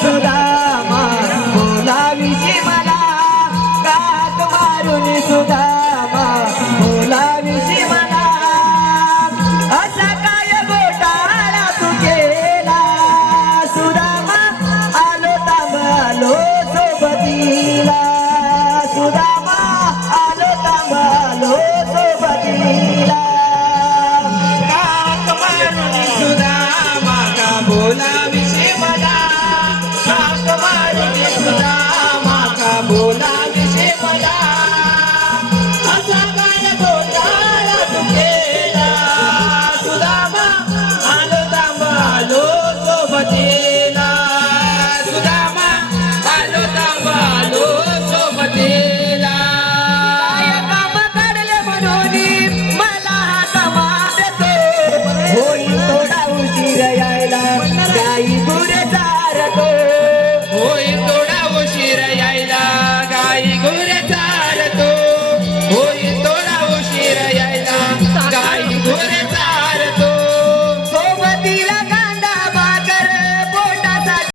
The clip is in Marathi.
सुदामा बोलाविषयी मला गात मारून सुदा होई थोडा उशीर यायला गाई गुर चालतो होई